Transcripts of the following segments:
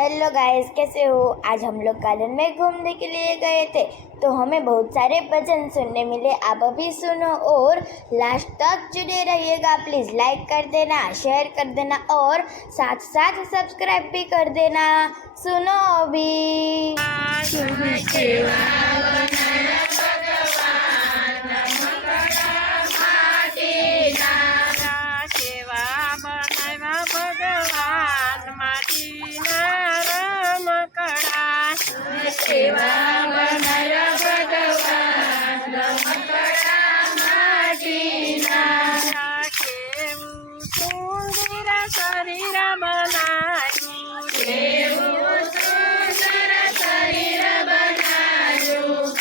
Hello guys, कैसे हो। आज हम लोग गार्डन में घूमने के लिए गए थे तो हमें बहुत सारे भजन सुनने मिले। आप अभी सुनो और लास्ट तक जुड़े रहिएगा। प्लीज़ लाइक कर देना, शेयर कर देना और साथ साथ सब्सक्राइब भी कर देना। सुनो अभी। સેવા બનાયા ભગવાન રમકડા માટીના કેવું સુંદર શરીર બનાયું કેવું સુંદર શરીર બનાયું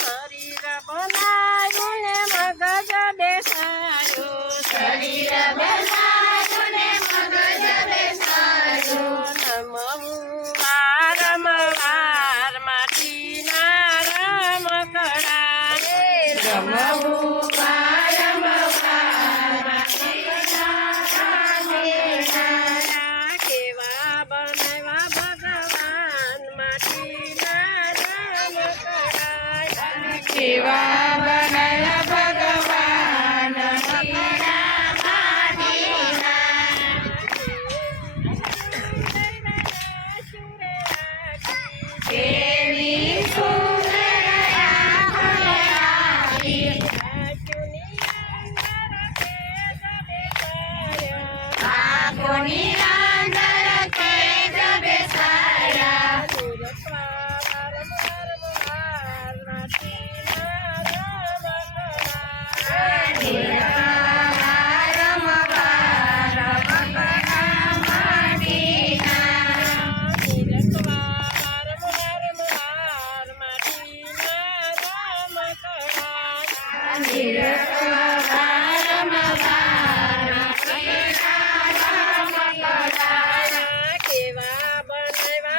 ને મગજ બેસાયું શરીર બનાયું ને મગજ બેસાયું નમવું વારંવાર માટીના રમકડા રમવું વારંવાર માટીના રમકડા કેવા બનાવ્યા ભગવાન માટીના રમકડા કેવા બનાવ્યા ભગવાન કેવી સુંદર આંખોની અંદર તેજ બેસાડ્યા કેવા બનાવ્યા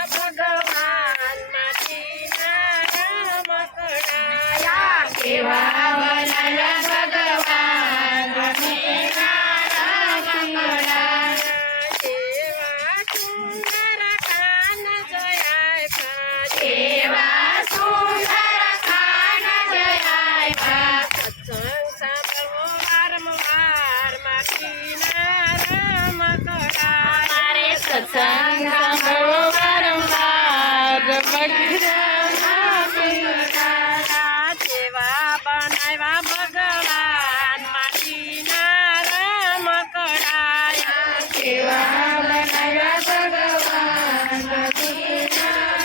ભગવાન માટીના રમકડા કેવા બનાવ્યા ભગવાન માટીના રમકડા કેવા સુંદર કાન જોયા કેવા સુંદર કાન જોયા સત્સંગ સાંભળવો વારંવાર માટીના રમકડા મારે સત્સંગ સાંભળવો વારંવાર રમકડા જેવા બનાવ્યા ભગવાન માટીના રમકડા કેવા બનાવ્યા ભગવાન માટીના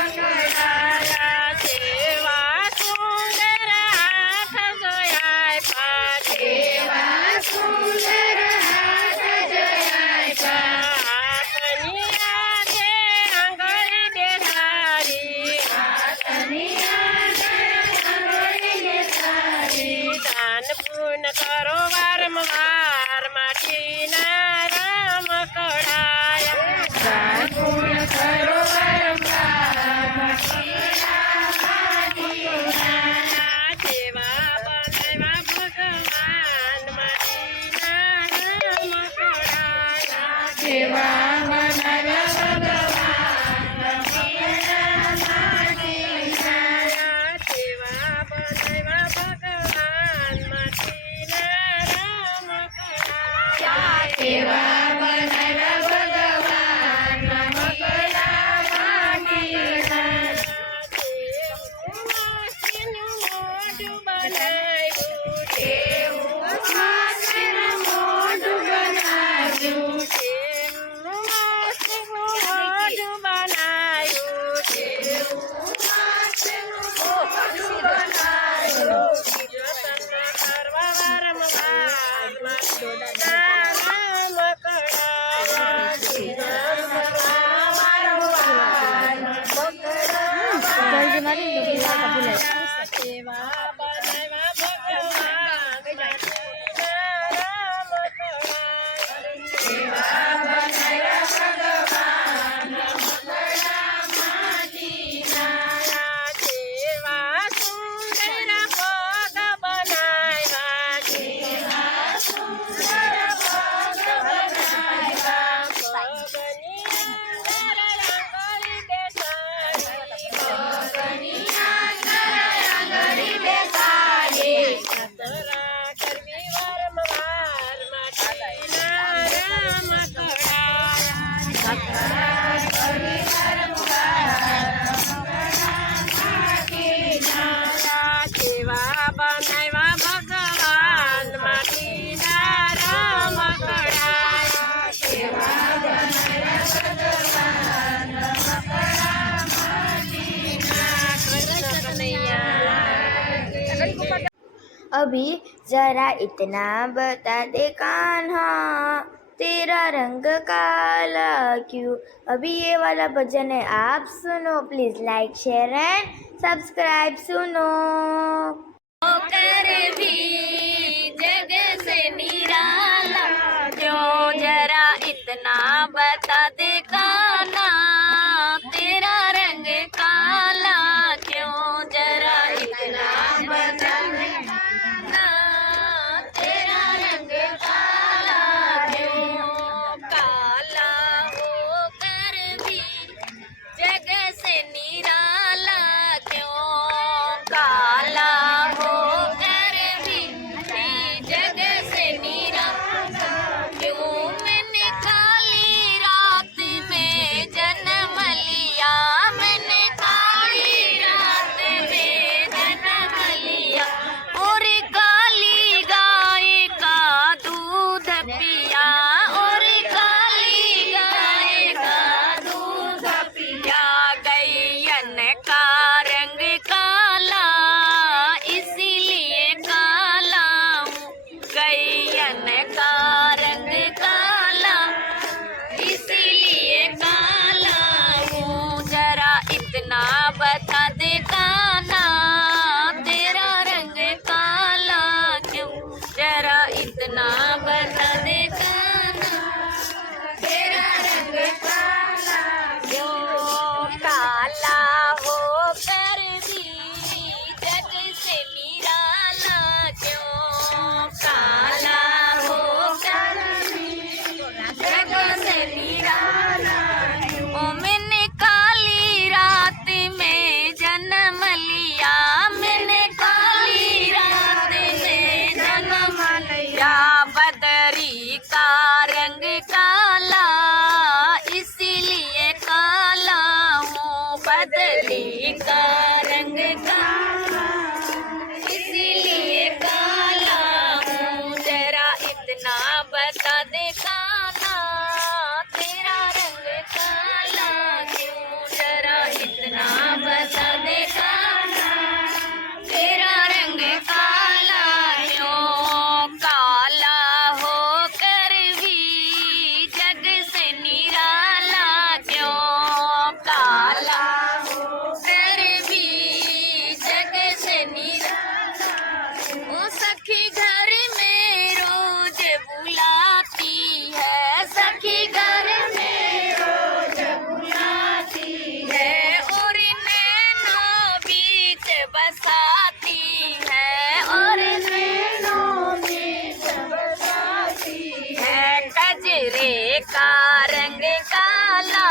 રમકડા જેવા સુંદર હાથ જોયા કેવા સુંદર હાથ જોયા હાથની આગે આંગળી બેસાડી अभी जरा इतना बता दे कान्हा, तेरा रंग काला क्यों। अभी ये वाला भजन है, आप सुनो please. Like share and subscribe. सुनो। कर भी जग से निराला क्यों, जरा इतना बता दे कान्हा, तेरा रंग काला क्यों, जरा इतना बता दे कान्हा, तेरा रंग काला क्यों। काला होकर भी जग से निराला क्यों, काला होकर भी जग से निराला क्यों। मैंने काली रात में जन्म लिया, मैंने काली रात में जन्म लिया, और काली गाय का दूध पिया, और काली गाय का दूध पिया। गैयन का रंग काला इसीलिए काला हूँ, गैयन का रंग काला इसीलिए काला हूँ। जरा इतना बता दे कान्हा, तेरा रंग काला क्यों, जरा इतना बता दे कान्हा, तेरा रंग काला क्यों। काला होकर भी जग से निराला क्यों, काला होकर भी जग से निराला क्यों। ओ मैंने काली रात में जन्म लिया, मैंने काली रात में जन्म लिया, बदरी का रंग काला इसीलिए काला हूँ, बदरी का रंग काला इसीलिए काला हूँ। जरा इतना बता दे कान्हा, तेरा रंग काला क्यों, जरा इतना बता दे कान्हा, तेरा रंग काला क्यों। काला होकर भी जग से निराला क्यों, काला होकर भी जग से निराला। ओ सखी घर में रोज बुलाती है, सखी घर में रोज बुलाती है, और नैनों बीच बसाती है, और नैनों बीच बसाती है। कजरे का रंग काला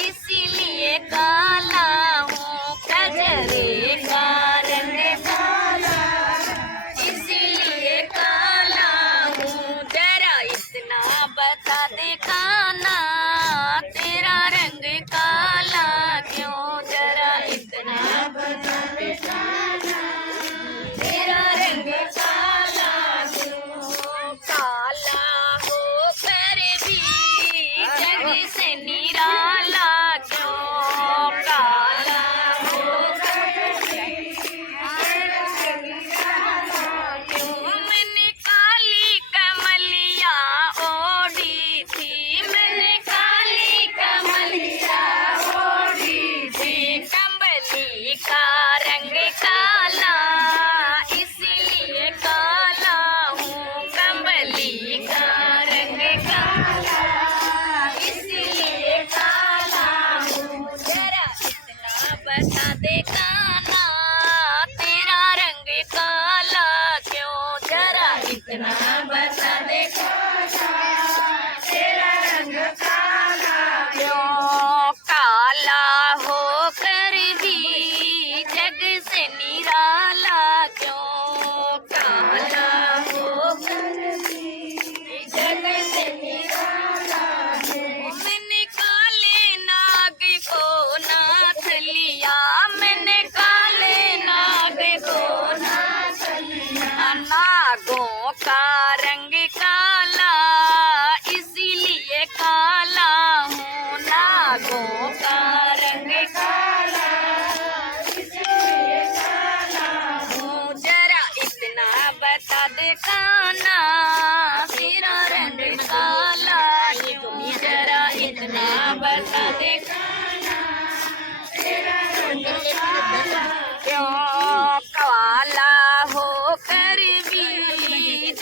इसीलिए काला हूँ, कजरे का रंग काला इसीलिए काला हूँ। जरा इतना बता दे कान्हा, तेरा रंग काला क्यों, जरा इतना बता दे कान्हा, तेरा रंग काला क्यों। काला होकर भी जग से निराला क्यों, काला होकर भी क्यों। मैंने काली कमलिया ओढ़ी थी, मैंने काली कमलिया ओढ़ी थी, कंबली का रंग काला इसीलिए काला हूँ, कंबली का रंग काला इसीलिए काला हूँ। जरा इतना बता दे कान्हा, तेरा रंग काला क्यों, जरा इतना बता दे कान्हा, तेरा रंग काला क्यों। काला होकर भी जग से निराला क्यों, काला होकर भी जग से निराला क्यों। मैंने काले नाग को नाथ लिया, मैंने काले नाग को नाथ लिया, नागों का रंग काला इसीलिए काला हूँ, नागों का रंग काला इसीलिए काला हूँ। जरा इतना बता दे क्यों काला हो कर भी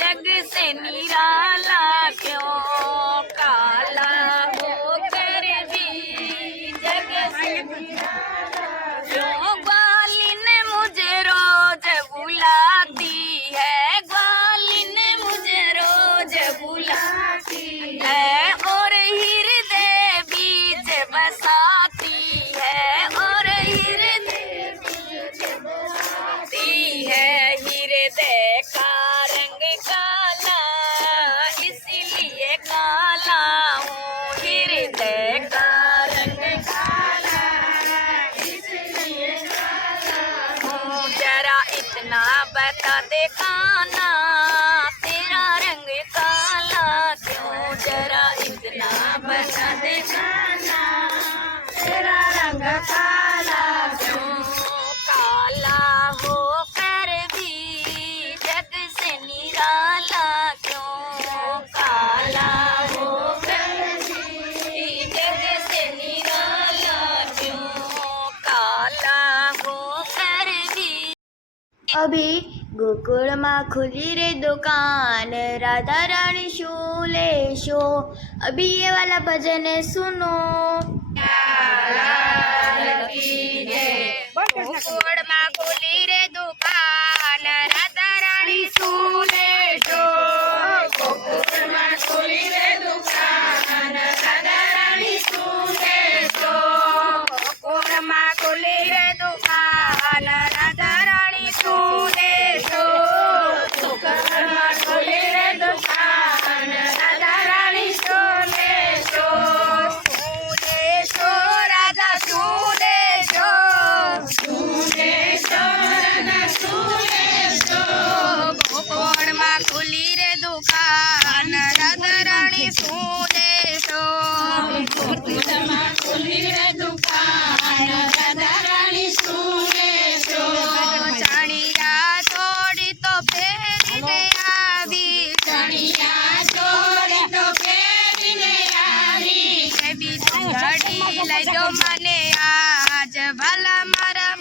जग से निराला क्यों काला हो कर भी जग से क्यों ग्वालिन मुझे रोज बुलाती है ग्वालिन मुझे रोज बुलाती है और हृदय बीच बसाती है और हृदय है हृदय का रंग काला इसलिए काला हूँ हृदय का रंग काला इसलिए काला हूँ जरा इतना बता दे काना तेरा रंग काला क्यों जरा इतना बता दे काना तेरा रंग काला क्यों काला हो कर भी जग से निराला क्यों काला हो कर भी जग से निराला क्यों काला हो कर भी અભી ગોકુળમાં ખુલી રે દુકાન રાધા રાણી શું લેશો અભી ये वाला भजन सुनो ગોકુળમાં ખુલી રે દુકાન રાધા રાણી શું લેશો ગોકુળમાં ખુલી રે દુકાન રાધા રાણી શું લેશો ગોકુળમાં ખુલી રે દુકાન રાધા રાણી શું લેશો ગોકુળમાં ખુલી રે દુકાન રાધા રાણી શું લેશો રાધા શું લેશો ગોકુળમાં ખુલી રે દુકાન રાધા રાણી શું લેશો ગોકુળમાં ખુલી રે દુકાન રાધા રાણી શું લેશો ચણિયા ચોળી તો પહેરીને આવી ચણિયા ચોળી તો પહેરીને આવી કેવી ઘડી લઈજો મને આજ ભલા મારા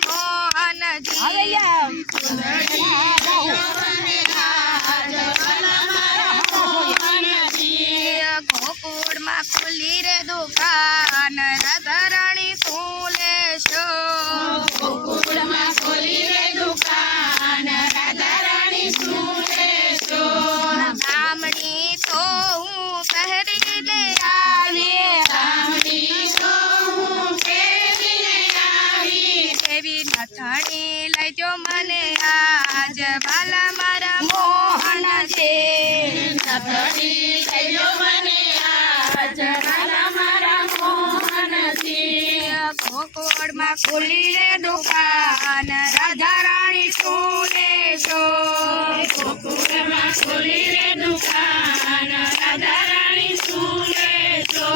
મોહનજી ગોકુળમાં ખુલી રે દુકાન રાધા રાણી શું લેશો ગોકુળમાં ખુલી રે દુકાન રાધા રાણી શું લેશો બ્રાહ્મણી તો હું પહેરીને આવી બ્રાહ્મણી તો હું પહેરીને આવી કેવી નથણી લઈજો મને આજ વાલા મારા મોહન છે નથણી લઈજો મને આજ વાલા મારા મોહન છે ગોકુળમાં ખુલી રે દુકાન રાધા રાણી શું લેશો ગોકુળમાં ખુલી રે દુકાન રાધા રાણી શું લેશો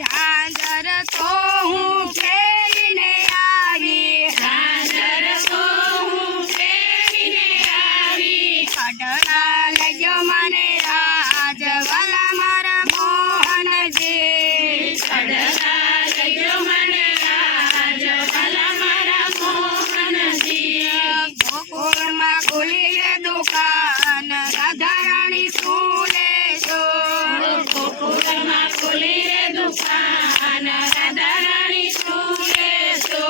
ઝાંઝર તો હું ફેરીને આવી ઝાંઝર તો હું ફેરીને આવી કડલા લઈજો મને આજ વાલા મારા મોહનજી કડલા લઈજો મને આજ વાલા મારા મોહનજી ગોકુળમાં ખુલી રે દુકાન રાધા રાણી શું લેશો ગોકુળમાં ખુલી રે દુકાન રાધા રાણી શું લેશો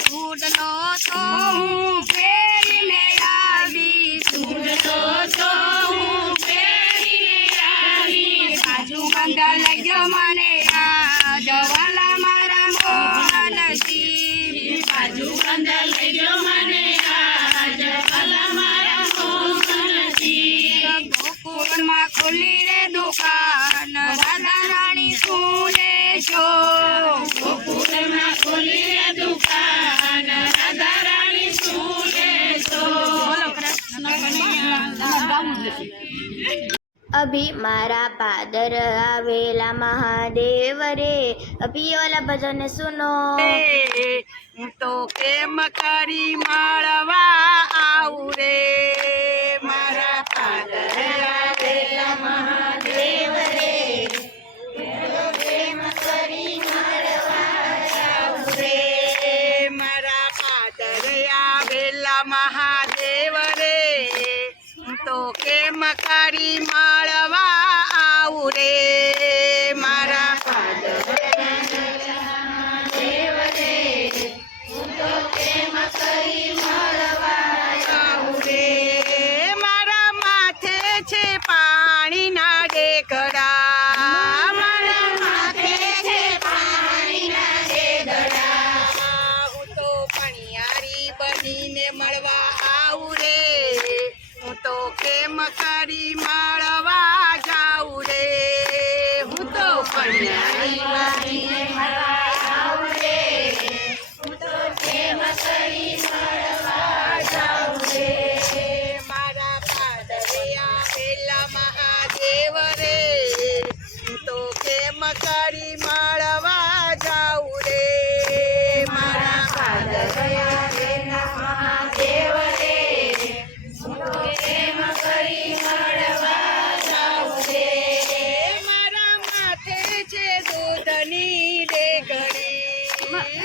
છૂટલો તો હું ફેરીને આવી છૂટલો તો હું ફેરીને આવી બાજુ બંધા લઈજો મને આજ વાલા મારા મોહનજી બાજુ બંધા લઈજો મને આજ વાલા મારા મોહનજી ગોકુળમાં ખુલી રે દુકાન રાધા રાણી શું લેશો ગોકુળમાં ખુલી રે દુકાન રાધા રાણી શું લેશો બોલો કૃષ્ણ અભી મારા પાદર આવેલા મહાદેવ રે અભી ये वाला भजन सुनो હું તો કેમ કરી માળવા આવું રે મારા પાદર આવેલા મહાદેવ રે કેમ કરી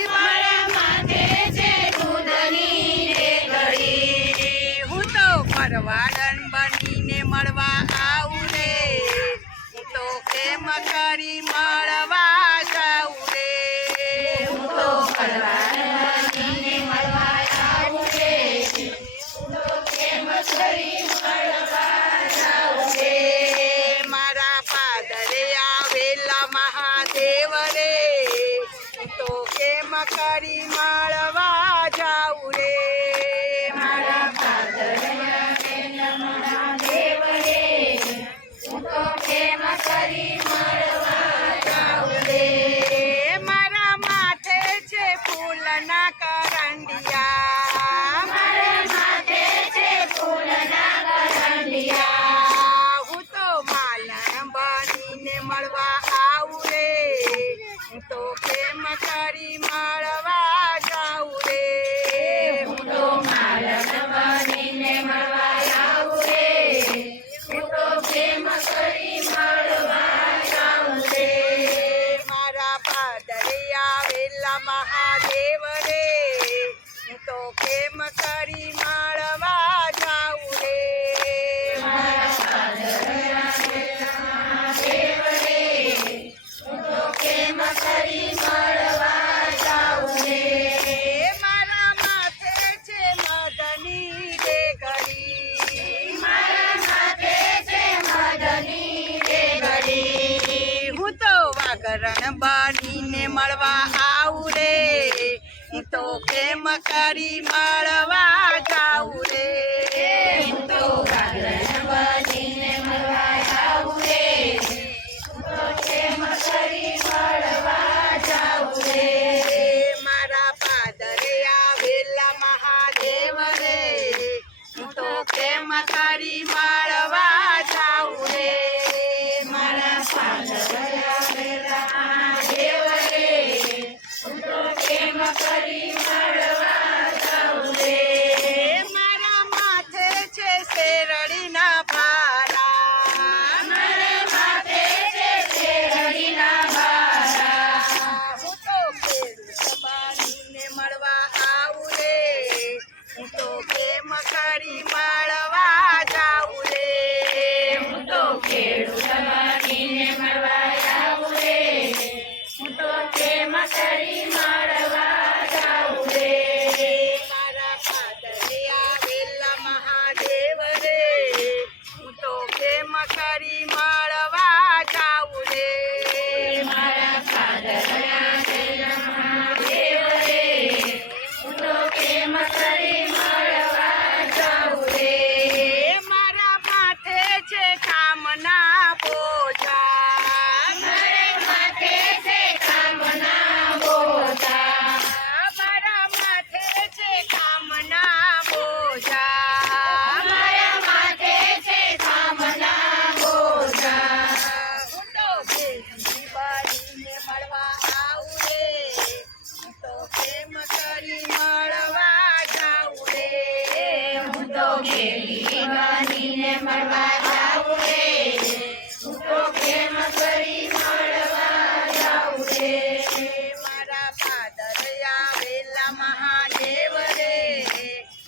મારા માથે છે દૂધની રેગડી હું તો પરવાડન બનીને મળવા આવું રે હું તો કેમ કરી મળવા જાઉં રે હું તો પરવાડન બનીને મળવા આવું રે હું તો કેમ કરી મળવા જાઉં રે મારા પાદરે આવેલા મહાદેવ રે હું તો કેમ કરી મળવા જાઉં રે મારા પાદરે આવેલા મહાદેવ રે હું તો કેમ કરી મળવા જાઉં રે મારા માથે છે ફૂલના કરંડિયા મારા માથે છે ફૂલના કરંડિયા હું તો માલણ બનીને મળવા આવું રે હું તો કેમ કરી મળવા જાઉં રે હું તો માલણ બનીને મળવા આવું રે હું તો કેમ કરી મળવા જાઉં રે મારા પાદરે આવેલા મહાદેવ રે હું તો કેમ કરી મળવા જાઉં રે મારા પાદરે આવેલા મહાદેવ રે હું તો કેમ કરી મળવા જાઉં રે મારા માથે છે મદની રેગડી મારા માથે છે મદની રેગડી હું તો વાગરણ બનીને મળવા આવું રે હું તો કેમ કરી મળવા જાઉં રે હું તો વાગરણ બનીને મળવા આવું રે હું તો કેમ કરી મળવા જાઉં રે મારા પાદરે આવેલા મહાદેવ રે હું તો કેમ કરી મળવા જાઉં રે મારા પાદરે આવેલા મહાદેવ રે હું તો કેમ કરી મળવા જાઉં રે મારા માથે છે શેરડીના ભારા મારા માથે છે શેરડીના ભારા હું તો ખેડૂત બનીને મળવા આવું રે હું તો કેમ કરી મળવા જાઉં રે હું તો ખેડૂત બનીને મળવા આવું રે હું તો કેમ કરી મળવા જાઉં રે મારા પાદરે આવેલા મહાદેવ રે હું તો કેમ કરી મળવા જાઉં રે મારા પાદરે આવેલા મહાદેવ રે હું તો કેમ કરી મળવા જાઉં રે મારા માથે છે કામના બોજા મારા માથે છે કામના બોજા મારા માથે છે કામના બોજા મારા માથે છે કામના બોજા હું તો બેટી બનીને મળવા આવું રે હું તો કેમ કરી મળવા જાઉં રે હું તો બેટી બનીને મળવા જાઉં રે હું તો કેમ કરી મળવા જાઉં રે મારા પાદરે આવેલા મહાદેવ રે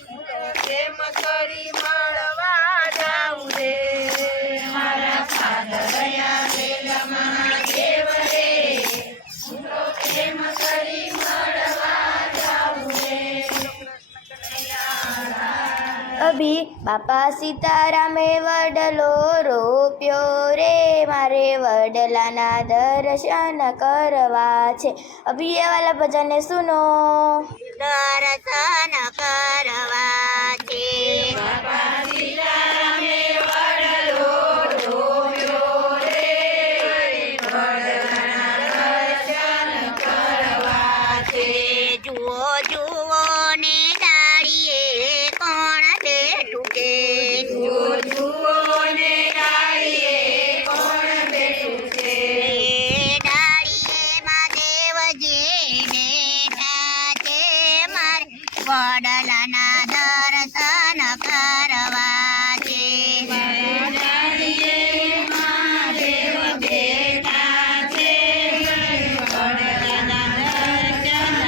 હું તો કેમ કરી મળવા જાઉં રે મારા પાદરે આવેલા મહાદેવ રે હું તો કેમ કરી મળવા જાઉં રે અભી બાપા સીતારામે વડલો રોપ્યો રે મારે વડલાના દર્શન કરવા છે અભી ये वाला भजन है सुनो દર્શન કરવા છે બાપા સીતારામે વડલો રોપ્યો રે વડલાના દર્શન કરવા છે જુઓ જુઓ ને ડાળીએ કોણ બેઠું કે જુઓ જુઓ ને ડાળીએ કોણ બેઠું છે ડાળીએ માં દેવજી બેઠા છે મારે વડલાના દર્શન કરવા છે ડાળીએ મહાદેવ બેઠા છે વડલાના દર્શન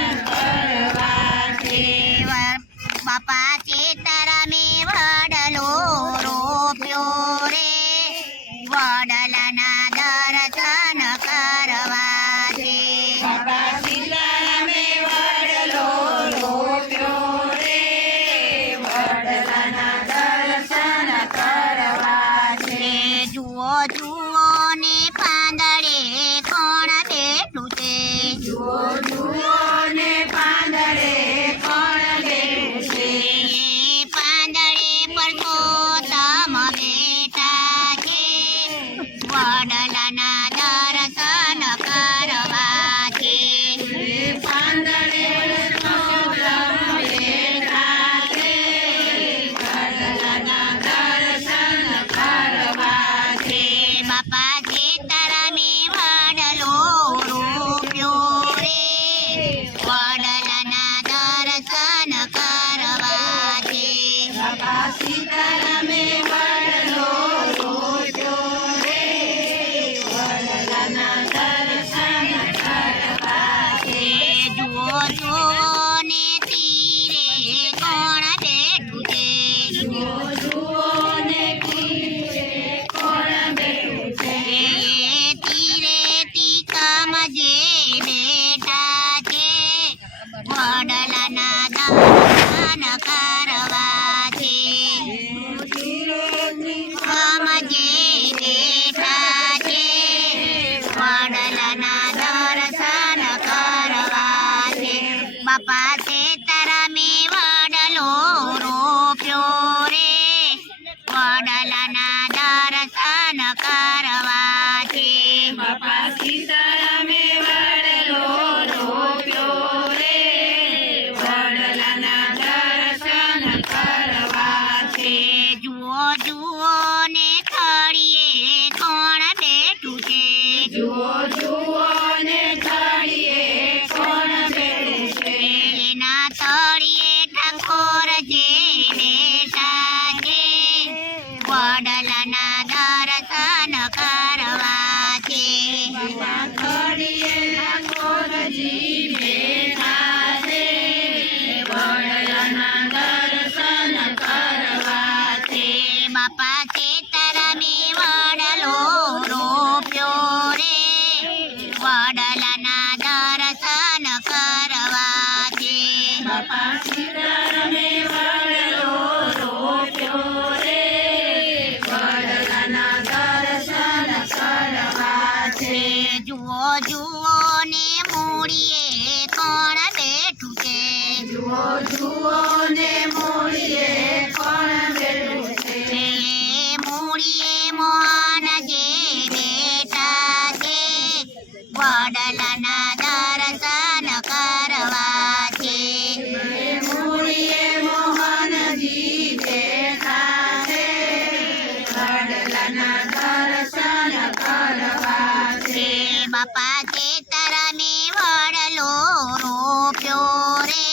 વડલાના દર્શન કરવા છે સમજે બેઠા છે વડલાના દર્શન કરવા છે બાપા સીતારામે વડલો રોપ્યો રે વડલાના દર્શન કરવા છે બાપા સીતારામે વડલો રોપ્યો રે વડલાના દર્શન કરવા છે જુઓ જુઓ ને થળીએ કોણ બેઠું છે જુઓ જુઓ ને થાળીએ કોણ બેઠું છે એના તળિયે ઠાકોરજી બેઠા છે વડલાના દર્શન કરવા છે બાપા થોડીએ ઠાકોરજી બેઠા છે વડલાના દર્શન કરવા છે બાપા સીતારામે વડલો રોપ્યો રે વડલાના દર્શન કરવા છે બાપા સીતારામે વડલો રોપ્યો રે વડલાના દર્શન કરવા છે જુઓ જુઓ ને મૂળીએ કોણ બેઠું છે જુઓ જુઓ ને મૂળીએ કોણ બેઠું છે એ મૂળીએ મોહનજી બેઠા છે વડલાના દર્શન કરવા છે મૂળીએ મોહનજી બેઠા છે વડલાના દર્શન કરવા છે બાપા સીતારામે વડલો રોપ્યો રે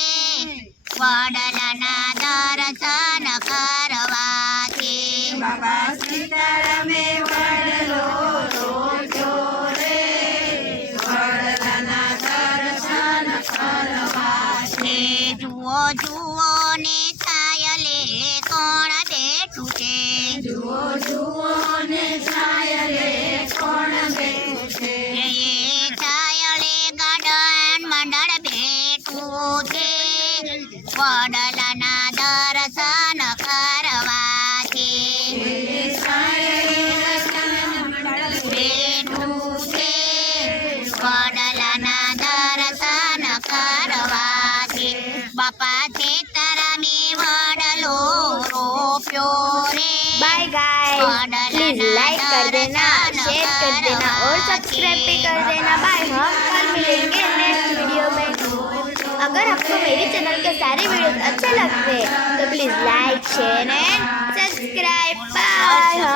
વડલાના દર્શન કરવા છે બાબા સીતારામે વડલો રોપ્યો રે વડલાના દર્શન કરવા છે જુઓ જુઓ ને છાયલે કોણ બેઠું છે જુઓ જુઓ ને છાયલે કોણ બેઠું છે એ છાયલે ગાર્ડન મંડળ બેઠું છે વડલાના દર્શન કરવા છે બેઠું છે વડલાના દર્શન કરવા છે બાપા સીતારામે વડલો રોપ્યો રે बाय गाइस, प्लीज लाइक कर देना, शेयर कर देना और सब्सक्राइब भी कर देना। बाय, हम कल मिलेंगे नेक्स्ट वीडियो में। अगर आपको मेरे चैनल के सारे वीडियोस अच्छे लगते हैं तो please like share and subscribe. Bye.